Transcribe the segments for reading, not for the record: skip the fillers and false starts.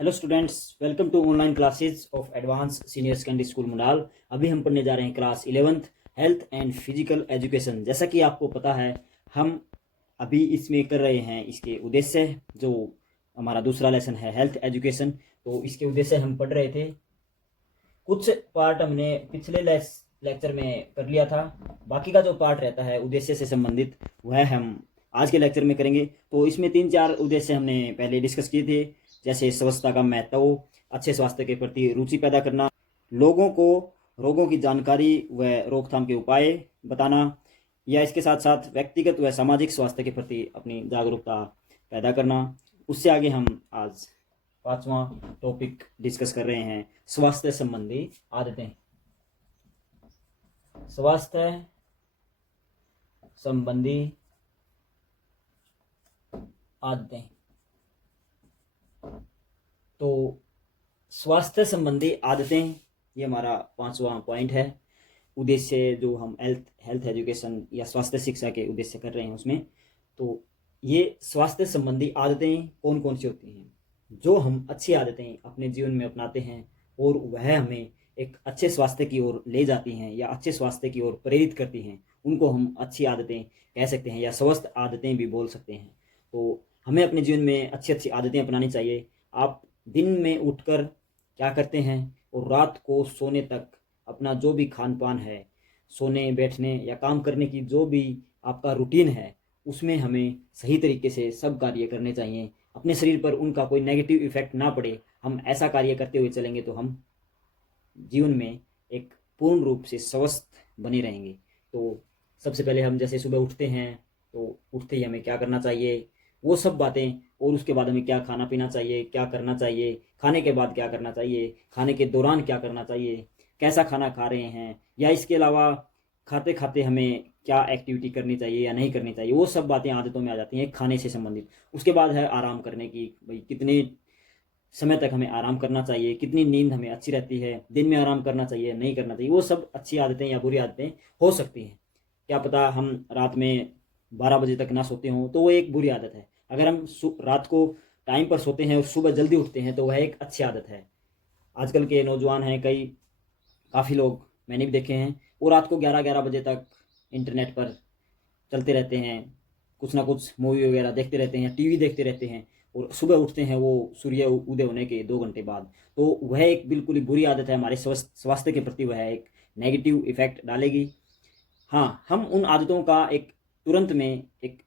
Hello students, welcome to online classes of advance senior secondary school Mundal. अभी हम पढ़ने जा रहे हैं class 11th health and physical education. जैसा कि आपको पता है, हम अभी इसमें कर रहे हैं इसके उद्देश्य, जो हमारा दूसरा लेसन है हेल्थ एजुकेशन। तो इसके उद्देश्य हम पढ़ रहे थे। कुछ पार्ट हमने पिछले लेक्चर में कर लिया था। बाकी का जो पार्ट रहता है उद्देश्य से संबंधित, वह हम आज के लेक्चर में करेंगे। तो इसमें 3-4 उद्देश्य हमने पहले डिस्कस किए थे, जैसे स्वच्छता का महत्व, अच्छे स्वास्थ्य के प्रति रुचि पैदा करना, लोगों को रोगों की जानकारी व रोकथाम के उपाय बताना, या इसके साथ साथ व्यक्तिगत व सामाजिक स्वास्थ्य के प्रति अपनी जागरूकता पैदा करना। उससे आगे हम आज 5वां टॉपिक डिस्कस कर रहे हैं, स्वास्थ्य संबंधी आदतें। स्वास्थ्य संबंधी आदतें। तो स्वास्थ्य संबंधी आदतें, ये हमारा 5वां पॉइंट है। उद्देश्य जो हम हेल्थ एजुकेशन या स्वास्थ्य शिक्षा के उद्देश्य कर रहे हैं उसमें। तो ये स्वास्थ्य संबंधी आदतें कौन कौन सी होती हैं, जो हम अच्छी आदतें अपने जीवन में अपनाते हैं और वह हमें एक अच्छे स्वास्थ्य की ओर ले जाती हैं या अच्छे स्वास्थ्य की ओर प्रेरित करती हैं, उनको हम अच्छी आदतें कह सकते हैं या स्वस्थ आदतें भी बोल सकते हैं। तो हमें अपने जीवन में अच्छी अच्छी आदतें अपनानी चाहिए। आप दिन में उठकर क्या करते हैं और रात को सोने तक अपना जो भी खान पान है, सोने बैठने या काम करने की जो भी आपका रूटीन है, उसमें हमें सही तरीके से सब कार्य करने चाहिए। अपने शरीर पर उनका कोई नेगेटिव इफेक्ट ना पड़े। हम ऐसा कार्य करते हुए चलेंगे तो हम जीवन में एक पूर्ण रूप से स्वस्थ बने रहेंगे। तो सबसे पहले हम जैसे सुबह उठते हैं, तो उठते ही हमें क्या करना चाहिए, वो सब बातें, और उसके बाद हमें क्या खाना पीना चाहिए, क्या करना चाहिए, खाने के बाद क्या करना चाहिए, खाने के दौरान क्या करना चाहिए, कैसा खाना खा रहे हैं, या इसके अलावा खाते खाते हमें क्या एक्टिविटी करनी चाहिए या नहीं करनी चाहिए, वो सब बातें आदतों में आ जाती हैं खाने से संबंधित। उसके बाद है आराम करने की, भाई कितने समय तक हमें आराम करना चाहिए, कितनी नींद हमें अच्छी रहती है, दिन में आराम करना चाहिए नहीं करना चाहिए। वो सब अच्छी आदतें या बुरी आदतें हो सकती हैं। क्या पता हम रात में 12 बजे तक ना सोते हों, तो वो एक बुरी आदत है। अगर हम रात को टाइम पर सोते हैं और सुबह जल्दी उठते हैं, तो वह एक अच्छी आदत है। आजकल के नौजवान हैं, काफ़ी लोग मैंने भी देखे हैं, वो रात को 11-11 बजे तक इंटरनेट पर चलते रहते हैं, कुछ ना कुछ मूवी वगैरह देखते रहते हैं, टीवी देखते रहते हैं, और सुबह उठते हैं वो सूर्य उदय होने के 2 घंटे बाद। तो वह एक बिल्कुल ही बुरी आदत है, हमारे स्वास्थ्य के प्रति वह एक नेगेटिव इफेक्ट डालेगी। हाँ, हम उन आदतों का एक तुरंत में एक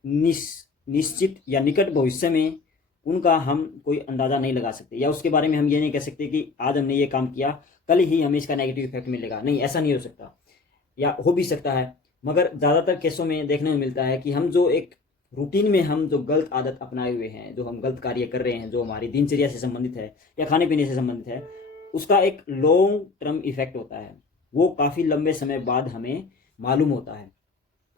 निश्चित या निकट भविष्य में उनका हम कोई अंदाज़ा नहीं लगा सकते, या उसके बारे में हम ये नहीं कह सकते कि आज हमने ये काम किया, कल ही हमें इसका नेगेटिव इफेक्ट मिलेगा। नहीं, ऐसा नहीं हो सकता, या हो भी सकता है, मगर ज़्यादातर केसों में देखने में मिलता है कि हम जो एक रूटीन में हम जो गलत आदत अपनाए हुए हैं, जो हम गलत कार्य कर रहे हैं, जो हमारी दिनचर्या से संबंधित है या खाने पीने से संबंधित है, उसका एक लॉन्ग टर्म इफेक्ट होता है। वो काफ़ी लंबे समय बाद हमें मालूम होता है,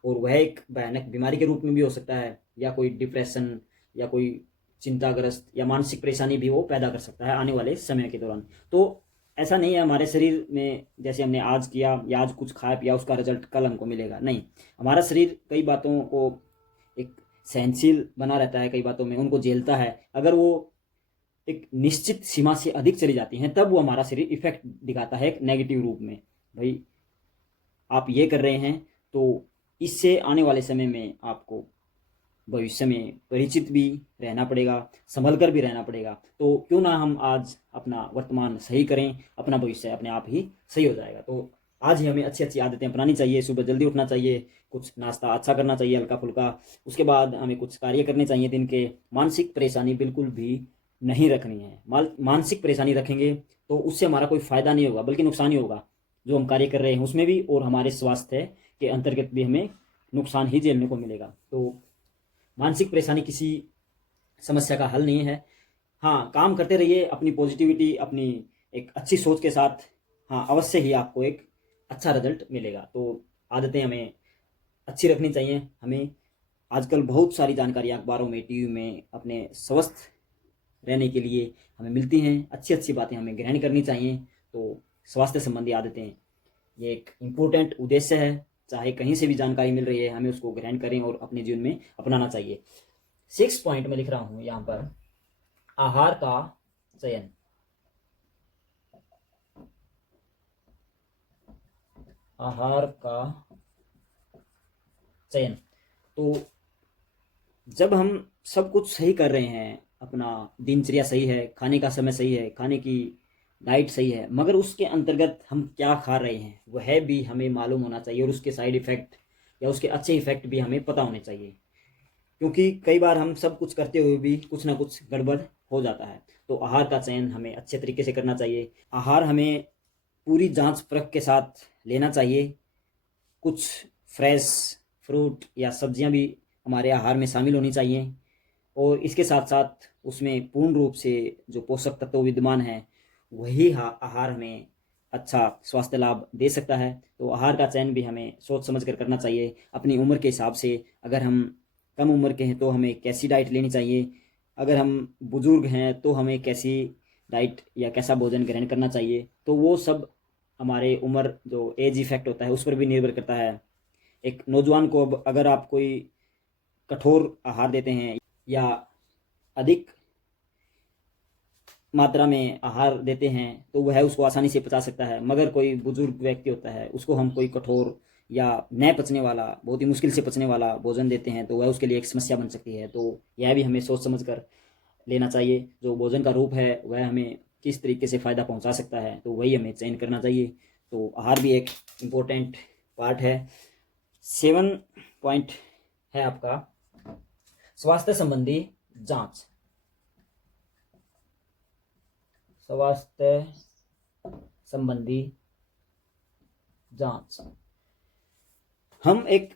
और वह एक भयानक बीमारी के रूप में भी हो सकता है, या कोई डिप्रेशन या कोई चिंताग्रस्त या मानसिक परेशानी भी वो पैदा कर सकता है आने वाले समय के दौरान। तो ऐसा नहीं है हमारे शरीर में जैसे हमने आज किया या आज कुछ खाया पिया उसका रिजल्ट कल हमको मिलेगा। नहीं, हमारा शरीर कई बातों को एक सहनशील बना रहता है, कई बातों में उनको झेलता है। अगर वो एक निश्चित सीमा से अधिक चली जाती हैं, तब वो हमारा शरीर इफेक्ट दिखाता है एक नेगेटिव रूप में। भाई आप ये कर रहे हैं, तो इससे आने वाले समय में आपको भविष्य में परिचित भी रहना पड़ेगा, संभल कर भी रहना पड़ेगा। तो क्यों ना हम आज अपना वर्तमान सही करें, अपना भविष्य अपने आप ही सही हो जाएगा। तो आज ही हमें अच्छी अच्छी आदतें अपनानी चाहिए। सुबह जल्दी उठना चाहिए, कुछ नाश्ता अच्छा करना चाहिए हल्का फुल्का, उसके बाद हमें कुछ कार्य करने चाहिए दिन के। मानसिक परेशानी बिल्कुल भी नहीं रखनी है। मानसिक परेशानी रखेंगे तो उससे हमारा कोई फ़ायदा नहीं होगा, बल्कि नुकसान ही होगा। जो हम कार्य कर रहे हैं उसमें भी, और हमारे स्वास्थ्य के अंतर्गत भी हमें नुकसान ही झेलने को मिलेगा। तो मानसिक परेशानी किसी समस्या का हल नहीं है। हाँ, काम करते रहिए अपनी पॉजिटिविटी, अपनी एक अच्छी सोच के साथ। हाँ, अवश्य ही आपको एक अच्छा रिजल्ट मिलेगा। तो आदतें हमें अच्छी रखनी चाहिए। हमें आजकल बहुत सारी जानकारियाँ अखबारों में, टीवी में अपने स्वस्थ रहने के लिए हमें मिलती हैं। अच्छी अच्छी बातें हमें ग्रहण करनी चाहिए। तो स्वास्थ्य संबंधी आदतें ये एक इम्पोर्टेंट उद्देश्य है। चाहे कहीं से भी जानकारी मिल रही है, हमें उसको ग्रहण करें और अपने जीवन में अपनाना चाहिए। 6 पॉइंट में लिख रहा हूँ यहाँ पर, आहार का चयन। आहार का चयन। तो जब हम सब कुछ सही कर रहे हैं, अपना दिनचर्या सही है, खाने का समय सही है, खाने की डाइट सही है, मगर उसके अंतर्गत हम क्या खा रहे हैं वह भी हमें मालूम होना चाहिए, और उसके साइड इफ़ेक्ट या उसके अच्छे इफ़ेक्ट भी हमें पता होने चाहिए। क्योंकि कई बार हम सब कुछ करते हुए भी कुछ ना कुछ गड़बड़ हो जाता है। तो आहार का चयन हमें अच्छे तरीके से करना चाहिए। आहार हमें पूरी जांच परख के साथ लेना चाहिए। कुछ फ्रेश फ्रूट या सब्जियां भी हमारे आहार में शामिल होनी चाहिए, और इसके साथ साथ उसमें पूर्ण रूप से जो पोषक तत्व विद्यमान हैं वही आहार हमें अच्छा स्वास्थ्य लाभ दे सकता है। तो आहार का चयन भी हमें सोच समझ कर करना चाहिए, अपनी उम्र के हिसाब से। अगर हम कम उम्र के हैं तो हमें कैसी डाइट लेनी चाहिए, अगर हम बुजुर्ग हैं तो हमें कैसी डाइट या कैसा भोजन ग्रहण करना चाहिए, तो वो सब हमारे उम्र जो एज इफेक्ट होता है उस पर भी निर्भर करता है। एक नौजवान को अब अगर आप कोई कठोर आहार देते हैं या अधिक मात्रा में आहार देते हैं तो वह उसको आसानी से पचा सकता है, मगर कोई बुजुर्ग व्यक्ति होता है उसको हम कोई कठोर या न पचने वाला, बहुत ही मुश्किल से पचने वाला भोजन देते हैं तो वह उसके लिए एक समस्या बन सकती है। तो यह भी हमें सोच समझ कर लेना चाहिए। जो भोजन का रूप है वह हमें किस तरीके से फ़ायदा पहुंचा सकता है, तो वही हमें चयन करना चाहिए। तो आहार भी एक इम्पोर्टेंट पार्ट है। 7 पॉइंट है आपका स्वास्थ्य संबंधी जांच। स्वास्थ्य संबंधी जांच। हम एक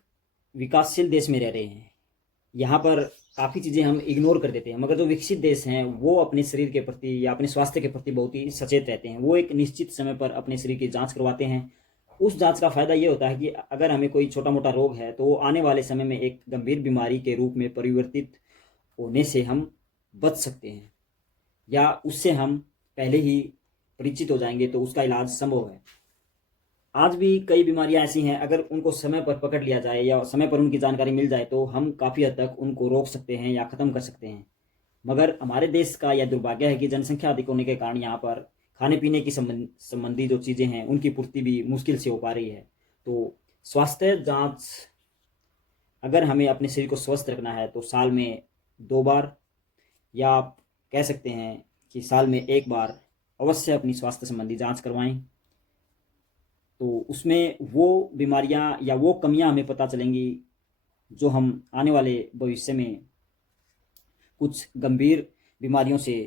विकासशील देश में रह रहे हैं, यहाँ पर काफ़ी चीज़ें हम इग्नोर कर देते हैं, मगर जो विकसित देश हैं वो अपने शरीर के प्रति या अपने स्वास्थ्य के प्रति बहुत ही सचेत रहते हैं। वो एक निश्चित समय पर अपने शरीर की जांच करवाते हैं। उस जांच का फ़ायदा ये होता है कि अगर हमें कोई छोटा मोटा रोग है तो वो आने वाले समय में एक गंभीर बीमारी के रूप में परिवर्तित होने से हम बच सकते हैं, या उससे हम पहले ही परिचित हो जाएंगे तो उसका इलाज संभव है। आज भी कई बीमारियां ऐसी हैं, अगर उनको समय पर पकड़ लिया जाए या समय पर उनकी जानकारी मिल जाए तो हम काफ़ी हद तक उनको रोक सकते हैं या ख़त्म कर सकते हैं। मगर हमारे देश का यह दुर्भाग्य है कि जनसंख्या अधिक होने के कारण यहाँ पर खाने पीने की संबंधी जो चीज़ें हैं उनकी पूर्ति भी मुश्किल से हो पा रही है। तो स्वास्थ्य जांच अगर हमें अपने शरीर को स्वस्थ रखना है तो साल में 2 बार, या आप कह सकते हैं कि साल में 1 बार अवश्य अपनी स्वास्थ्य संबंधी जांच करवाएं। तो उसमें वो बीमारियां या वो कमियां हमें पता चलेंगी जो हम आने वाले भविष्य में कुछ गंभीर बीमारियों से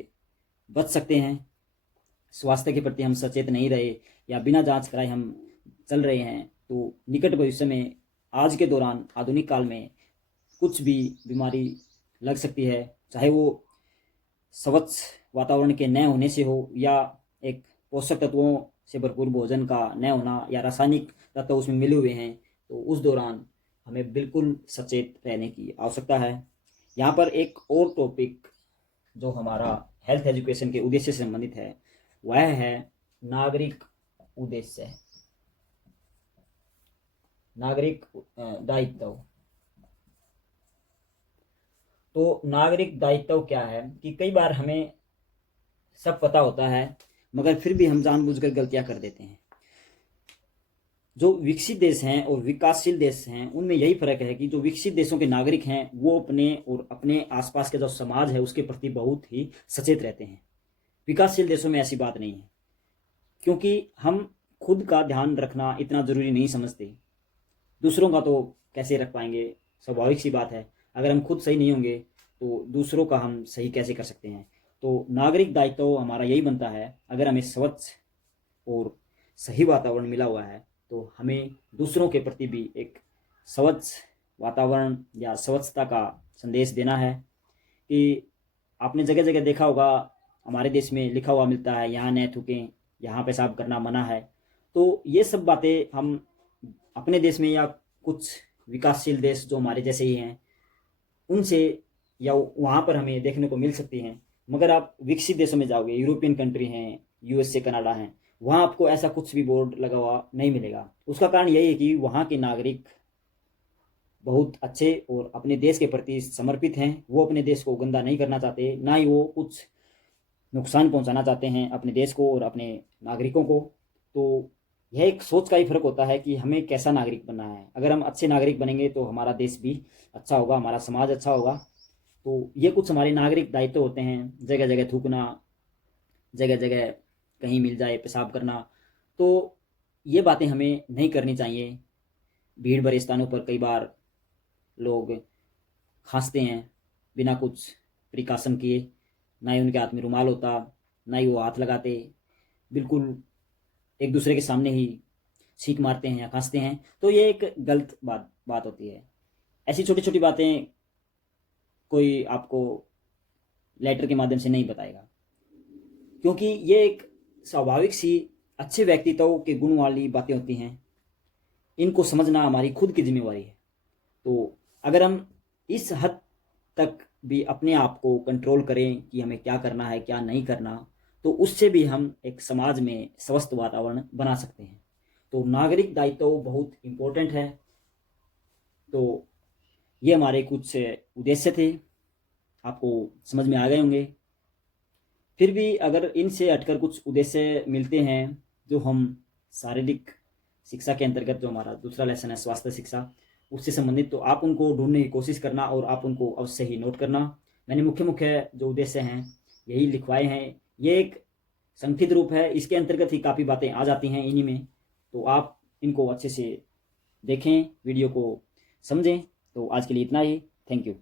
बच सकते हैं। स्वास्थ्य के प्रति हम सचेत नहीं रहे या बिना जांच कराए हम चल रहे हैं तो निकट भविष्य में, आज के दौरान आधुनिक काल में कुछ भी बीमारी लग सकती है, चाहे वो स्वच्छ वातावरण के न होने से हो, या एक पोषक तत्वों से भरपूर भोजन का न होना, या रासायनिक तत्व उसमें मिले हुए हैं। तो उस दौरान हमें बिल्कुल सचेत रहने की आवश्यकता है। यहाँ पर एक और टॉपिक जो हमारा हेल्थ एजुकेशन के उद्देश्य से संबंधित है वह है नागरिक उद्देश्य, नागरिक दायित्व। तो नागरिक दायित्व क्या है कि कई बार हमें सब पता होता है मगर फिर भी हम जानबूझकर गलतियां कर देते हैं। जो विकसित देश हैं और विकासशील देश हैं उनमें यही फर्क है कि जो विकसित देशों के नागरिक हैं वो अपने और अपने आसपास के जो समाज है उसके प्रति बहुत ही सचेत रहते हैं। विकासशील देशों में ऐसी बात नहीं है, क्योंकि हम खुद का ध्यान रखना इतना ज़रूरी नहीं समझते। दूसरों का तो कैसे रख पाएंगे, स्वाभाविक सी बात है। अगर हम खुद सही नहीं होंगे तो दूसरों का हम सही कैसे कर सकते हैं। तो नागरिक दायित्व हमारा यही बनता है, अगर हमें स्वच्छ और सही वातावरण मिला हुआ है तो हमें दूसरों के प्रति भी एक स्वच्छ वातावरण या स्वच्छता का संदेश देना है। कि आपने जगह जगह देखा होगा हमारे देश में लिखा हुआ मिलता है, यहाँ न थूकें, यहाँ पेशाब करना मना है। तो ये सब बातें हम अपने देश में या कुछ विकासशील देश जो हमारे जैसे ही हैं उनसे या वहाँ पर हमें देखने को मिल सकती हैं। मगर आप विकसित देशों में जाओगे, यूरोपियन कंट्री हैं, यूएसए कनाडा हैं, वहाँ आपको ऐसा कुछ भी बोर्ड लगा हुआ नहीं मिलेगा। उसका कारण यही है कि वहाँ के नागरिक बहुत अच्छे और अपने देश के प्रति समर्पित हैं। वो अपने देश को गंदा नहीं करना चाहते, ना ही वो कुछ नुकसान पहुंचाना चाहते हैं अपने देश को और अपने नागरिकों को। तो यह एक सोच का ही फर्क होता है कि हमें कैसा नागरिक बनना है। अगर हम अच्छे नागरिक बनेंगे तो हमारा देश भी अच्छा होगा, हमारा समाज अच्छा होगा। तो ये कुछ हमारे नागरिक दायित्व होते हैं, जगह जगह थूकना, जगह जगह कहीं मिल जाए पेशाब करना, तो ये बातें हमें नहीं करनी चाहिए। भीड़ भरे स्थानों पर कई बार लोग खांसते हैं बिना कुछ प्रिकॉशन किए, ना ही उनके हाथ में रुमाल होता, ना ही वो हाथ लगाते, बिल्कुल एक दूसरे के सामने ही छींक मारते हैं या खांसते हैं। तो ये एक गलत बात बात होती है। ऐसी छोटी छोटी बातें कोई आपको लेटर के माध्यम से नहीं बताएगा, क्योंकि ये एक स्वाभाविक सी अच्छे व्यक्तित्व के गुण वाली बातें होती हैं। इनको समझना हमारी खुद की जिम्मेवारी है। तो अगर हम इस हद तक भी अपने आप को कंट्रोल करें कि हमें क्या करना है क्या नहीं करना, तो उससे भी हम एक समाज में स्वस्थ वातावरण बना सकते हैं। तो नागरिक दायित्व बहुत इम्पोर्टेंट है। तो ये हमारे कुछ उद्देश्य थे, आपको समझ में आ गए होंगे। फिर भी अगर इनसे हटकर कुछ उद्देश्य मिलते हैं जो हम शारीरिक शिक्षा के अंतर्गत, जो हमारा दूसरा लेसन है स्वास्थ्य शिक्षा, उससे संबंधित, तो आप उनको ढूंढने की कोशिश करना और आप उनको अवश्य ही नोट करना। मैंने मुख्य मुख्य जो उद्देश्य हैं यही लिखवाए हैं। ये एक संगठित रूप है, इसके अंतर्गत ही काफ़ी बातें आ जाती हैं इन्हीं में। तो आप इनको अच्छे से देखें, वीडियो को समझें। तो आज के लिए इतना ही। Thank you.